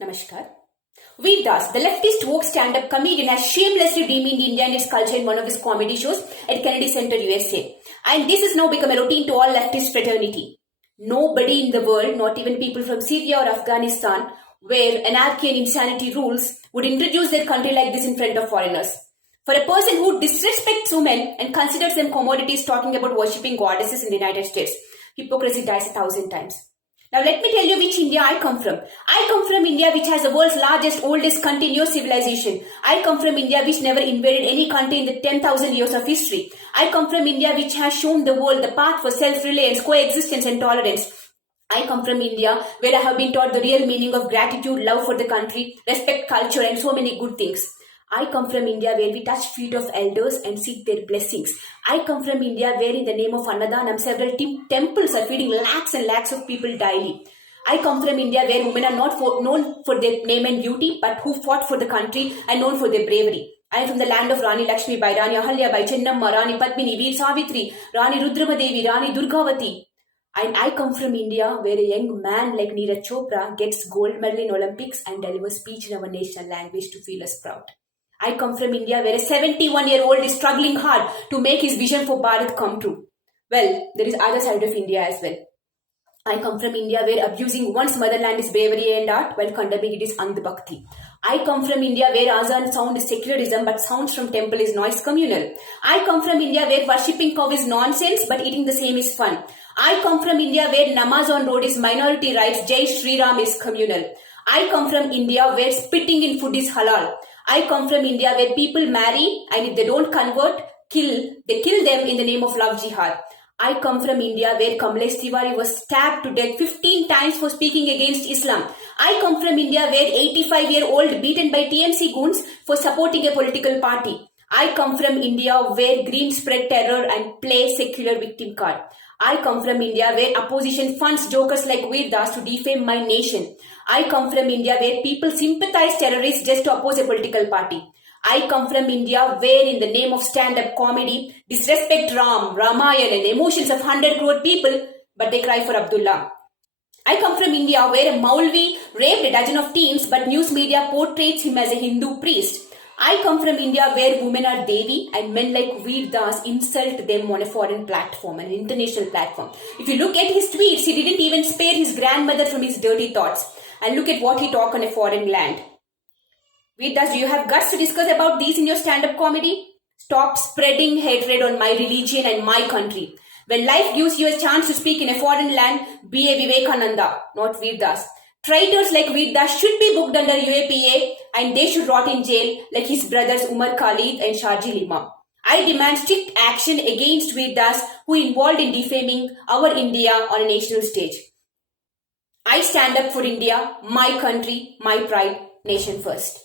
Namaskar. Veer Das, the leftist woke stand-up comedian, has shamelessly demeaned India and its culture in one of his comedy shows at Kennedy Center, USA. And this has now become a routine to all leftist fraternity. Nobody in the world, not even people from Syria or Afghanistan, where anarchy and insanity rules, would introduce their country like this in front of foreigners. For a person who disrespects women and considers them commodities talking about worshipping goddesses in the United States, hypocrisy dies 1,000 times. Now let me tell you which India I come from. I come from India which has the world's largest, oldest continuous civilization. I come from India which never invaded any country in the 10,000 years of history. I come from India which has shown the world the path for self-reliance, coexistence and tolerance. I come from India where I have been taught the real meaning of gratitude, love for the country, respect culture and so many good things. I come from India where we touch feet of elders and seek their blessings. I come from India where in the name of Annadanam several temples are feeding lakhs and lakhs of people daily. I come from India where women are not known for their name and beauty but who fought for the country and known for their bravery. I am from the land of Rani Lakshmi Bai, Rani Ahalya Bai, Chennamma, Rani Padmini, Veer Savitri, Rani Rudramadevi, Rani Durgavati. And I come from India where a young man like Neeraj Chopra gets gold medal in Olympics and delivers speech in our national language to feel us proud. I come from India where a 71-year-old is struggling hard to make his vision for Bharat come true. Well, there is other side of India as well. I come from India where abusing one's motherland is bravery and art while condemning it is andhbhakti. I come from India where azan sound is secularism but sounds from temple is noise communal. I come from India where worshipping cow is nonsense but eating the same is fun. I come from India where namaz on road is minority rights, Jai Shri Ram is communal. I come from India where spitting in food is halal. I come from India where people marry and if they don't convert, they kill them in the name of love jihad. I come from India where Kamlesh Tiwari was stabbed to death 15 times for speaking against Islam. I come from India where 85-year-old beaten by TMC goons for supporting a political party. I come from India where Green spread terror and play secular victim card. I come from India where opposition funds jokers like Veer Das to defame my nation. I come from India where people sympathize terrorists just to oppose a political party. I come from India where in the name of stand-up comedy, disrespect Ram, Ramayana and emotions of 100 crore people, but they cry for Abdullah. I come from India where a Maulvi raped a dozen of teens but news media portrays him as a Hindu priest. I come from India where women are Devi and men like Veer Das insult them on a foreign platform, an international platform. If you look at his tweets, he didn't even spare his grandmother from his dirty thoughts. And look at what he talked on a foreign land. Veer Das, do you have guts to discuss about these in your stand-up comedy? Stop spreading hatred on my religion and my country. When life gives you a chance to speak in a foreign land, be a Vivekananda, not Veer Das. Traitors like Veer Das should be booked under UAPA and they should rot in jail like his brothers Umar Khalid and Sharjil Imam. I demand strict action against Veer Das who involved in defaming our India on a national stage. I stand up for India, my country, my pride, nation first.